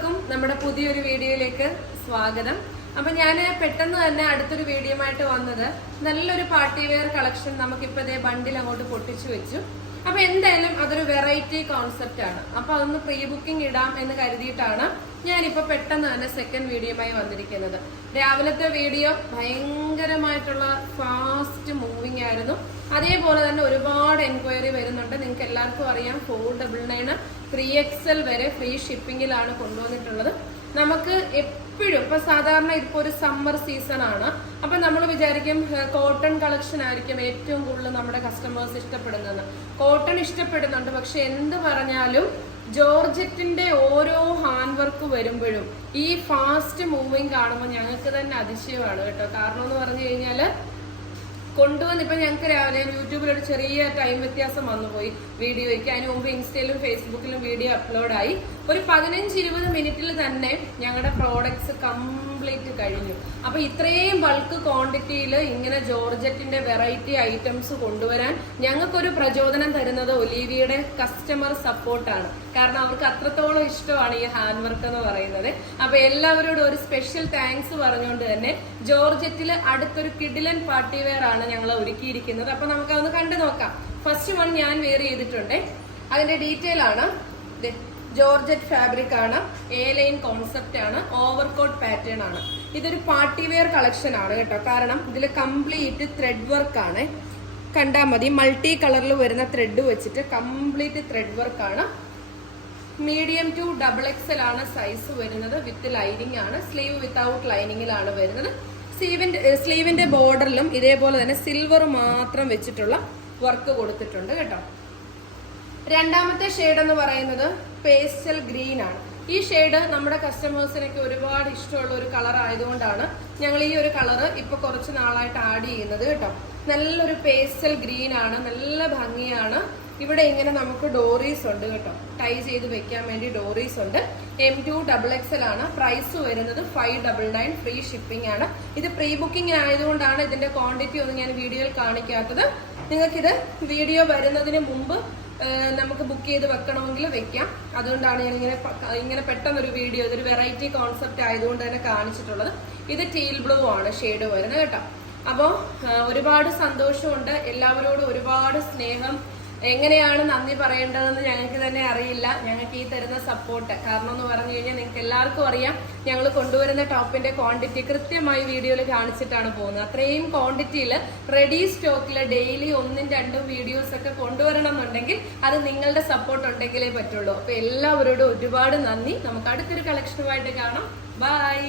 എല്ലാവർക്കും നമ്മുടെ പുതിയൊരു വീഡിയോയിലേക്ക് സ്വാഗതം. അപ്പൊ ഞാൻ പെട്ടെന്ന് തന്നെ അടുത്തൊരു വീഡിയോയുമായിട്ട് വന്നത് നല്ലൊരു പാർട്ടി വെയർ കളക്ഷൻ നമുക്കിപ്പോ ഇതേ ബണ്ടിൽ അങ്ങോട്ട് പൊട്ടിച്ചു വെച്ചു. അപ്പൊ എന്തായാലും അതൊരു വെറൈറ്റി കോൺസെപ്റ്റ് ആണ്. അപ്പൊ അതൊന്ന് പ്രീ ബുക്കിംഗ് ഇടാം എന്ന് കരുതിയിട്ടാണ് ഞാനിപ്പോ പെട്ടെന്ന് തന്നെ സെക്കൻഡ് വീഡിയോയുമായി വന്നിരിക്കുന്നത്. രാവിലത്തെ വീഡിയോ ഭയങ്കരമായിട്ടുള്ള ഫാസ്റ്റ് മൂവിങ് ആയിരുന്നു. അതേപോലെ തന്നെ ഒരുപാട് എൻക്വയറി വരുന്നുണ്ട്. നിങ്ങൾക്ക് എല്ലാവർക്കും അറിയാം 499 3XL വരെ ഫ്രീ ഷിപ്പിംഗിലാണ് കൊണ്ടുവന്നിട്ടുള്ളത്. നമുക്ക് എപ്പോഴും ഇപ്പൊ സാധാരണ ഇപ്പൊ ഒരു സമ്മർ സീസൺ ആണ്. അപ്പൊ നമ്മൾ വിചാരിക്കും കോട്ടൺ കളക്ഷൻ ആയിരിക്കും ഏറ്റവും കൂടുതൽ നമ്മുടെ കസ്റ്റമേഴ്സ് ഇഷ്ടപ്പെടുന്നത്. കോട്ടൺ ഇഷ്ടപ്പെടുന്നുണ്ട്, പക്ഷെ എന്ത് പറഞ്ഞാലും ജോർജറ്റിന്റെ ഓരോ ഹാൻഡ് വർക്ക് വരുമ്പോഴും ഈ ഫാസ്റ്റ് മൂവിങ് കാണുമ്പോൾ ഞങ്ങൾക്ക് തന്നെ അതിശയമാണ് കേട്ടോ. കാരണം എന്ന് പറഞ്ഞു കഴിഞ്ഞാല് കൊണ്ടുവന്ന് ഇപ്പൊ ഞങ്ങൾക്ക് രാവിലെ യൂട്യൂബിൽ ഒരു ചെറിയ ടൈം വ്യത്യാസം വന്നുപോയി വീഡിയോയ്ക്ക്. അതിന് മുമ്പ് ഇൻസ്റ്റയിലും ഫേസ്ബുക്കിലും വീഡിയോ അപ്ലോഡായി. ഒരു 15-20 മിനിറ്റിൽ തന്നെ ഞങ്ങളുടെ പ്രോഡക്ട്സ് കംപ്ലീറ്റ് കഴിഞ്ഞു. അപ്പൊ ഇത്രയും ബൾക്ക് ക്വാണ്ടിറ്റിയിൽ ഇങ്ങനെ ജോർജറ്റിന്റെ വെറൈറ്റി ഐറ്റംസ് കൊണ്ടുവരാൻ ഞങ്ങൾക്കൊരു പ്രചോദനം തരുന്നത് ഒലീവിയുടെ കസ്റ്റമർ സപ്പോർട്ടാണ്. കാരണം അവർക്ക് അത്രത്തോളം ഇഷ്ടമാണ് ഈ ഹാൻഡ് വർക്ക് എന്ന് പറയുന്നത്. അപ്പൊ എല്ലാവരോടും ഒരു സ്പെഷ്യൽ താങ്ക്സ് പറഞ്ഞുകൊണ്ട് തന്നെ ജോർജറ്റിൽ അടുത്തൊരു കിഡിലൻ പാർട്ടി വെയർ ആണ് ഞങ്ങൾ ഒരുക്കിയിരിക്കുന്നത്. അപ്പൊ നമുക്ക് അതൊന്ന് കണ്ടു നോക്കാം. ഫസ്റ്റ് വൺ ഞാൻ വെയർ ചെയ്തിട്ടുണ്ട്. അതിന്റെ ഡീറ്റെയിൽ ആണ്. ജോർജറ്റ് ഫാബ്രിക് ആണ്, എ ലൈൻ കോൺസെപ്റ്റ് ആണ്, ഓവർകോട്ട് പാറ്റേൺ ആണ്. ഇതൊരു പാർട്ടി വെയർ കളക്ഷൻ ആണ് കേട്ടോ. കാരണം ഇതിൽ കംപ്ലീറ്റ് ത്രെഡ് വർക്ക് ആണ്. കണ്ടാൽ മതി, മൾട്ടി കളറിൽ വരുന്ന ത്രെഡ് വെച്ചിട്ട് കംപ്ലീറ്റ് ത്രെഡ് വർക്ക് ആണ്. മീഡിയം ടു XXL ആണ് സൈസ് വരുന്നത്. വിത്ത് ലൈനിങ് ആണ്. സ്ലീവ് വിത്തൗട്ട് ലൈനിങ്ങിലാണ് വരുന്നത്. സ്ലീവിന്റെ ബോർഡറിലും ഇതേപോലെ തന്നെ സിൽവർ മാത്രം വെച്ചിട്ടുള്ള വർക്ക് കൊടുത്തിട്ടുണ്ട് കേട്ടോ. രണ്ടാമത്തെ ഷെയ്ഡ് എന്ന് പറയുന്നത് പേസ്റ്റൽ ഗ്രീൻ ആണ്. ഈ ഷെയ്ഡ് നമ്മുടെ കസ്റ്റമേഴ്സിനൊക്കെ ഒരുപാട് ഇഷ്ടമുള്ള ഒരു കളർ ആയതുകൊണ്ടാണ് ഞങ്ങൾ ഈ ഒരു കളർ ഇപ്പൊ കുറച്ച് നാളായിട്ട് ആഡ് ചെയ്യുന്നത് കേട്ടോ. നല്ലൊരു പേസ്റ്റൽ ഗ്രീൻ ആണ്, നല്ല ഭംഗിയാണ്. ഇവിടെ ഇങ്ങനെ നമുക്ക് ഡോറീസ് ഉണ്ട് കേട്ടോ, ടൈ ചെയ്ത് വെക്കാൻ വേണ്ടി ഡോറീസ് ഉണ്ട്. M2 XXL ആണ്. പ്രൈസ് വരുന്നത് 599 ഫ്രീ ഷിപ്പിംഗ് ആണ്. ഇത് പ്രീ ബുക്കിംഗ് ആയതുകൊണ്ടാണ് ഇതിന്റെ ക്വാണ്ടിറ്റി ഒന്നും ഞാൻ വീഡിയോയിൽ കാണിക്കാത്തത്. നിങ്ങൾക്കിത് വീഡിയോ വരുന്നതിന് മുമ്പ് നമുക്ക് ബുക്ക് ചെയ്ത് വെക്കണമെങ്കിൽ വെക്കാം. അതുകൊണ്ടാണ് ഞാൻ ഇങ്ങനെ പെട്ടെന്നൊരു വീഡിയോ, ഇതൊരു വെറൈറ്റി കോൺസെപ്റ്റ് ആയതുകൊണ്ട് തന്നെ കാണിച്ചിട്ടുള്ളത്. ഇത് ടീൽ ബ്ലൂ ആണ് ഷെയ്ഡ് വരുന്നത് കേട്ടോ. അപ്പോൾ ഒരുപാട് സന്തോഷമുണ്ട്. എല്ലാവരോടും ഒരുപാട് സ്നേഹം. എങ്ങനെയാണ് നന്ദി പറയേണ്ടതെന്ന് ഞങ്ങൾക്ക് തന്നെ അറിയില്ല. ഞങ്ങൾക്ക് ഈ തരുന്ന സപ്പോർട്ട് കാരണം എന്ന് പറഞ്ഞു കഴിഞ്ഞാൽ നിങ്ങൾക്ക് എല്ലാവർക്കും അറിയാം, ഞങ്ങൾ കൊണ്ടുവരുന്ന ടോപ്പിന്റെ ക്വാണ്ടിറ്റി കൃത്യമായി വീഡിയോയിൽ കാണിച്ചിട്ടാണ് പോകുന്നത്. അത്രയും ക്വാണ്ടിറ്റിയിൽ റെഡി സ്റ്റോക്കിൽ ഡെയിലി 1-2 വീഡിയോസ് ഒക്കെ കൊണ്ടുവരണം എന്നുണ്ടെങ്കിൽ അത് നിങ്ങളുടെ സപ്പോർട്ട് ഉണ്ടെങ്കിലേ പറ്റുള്ളൂ. അപ്പൊ എല്ലാവരോടും ഒരുപാട് നന്ദി. നമുക്ക് അടുത്തൊരു കളക്ഷനുമായിട്ട് കാണാം. ബൈ.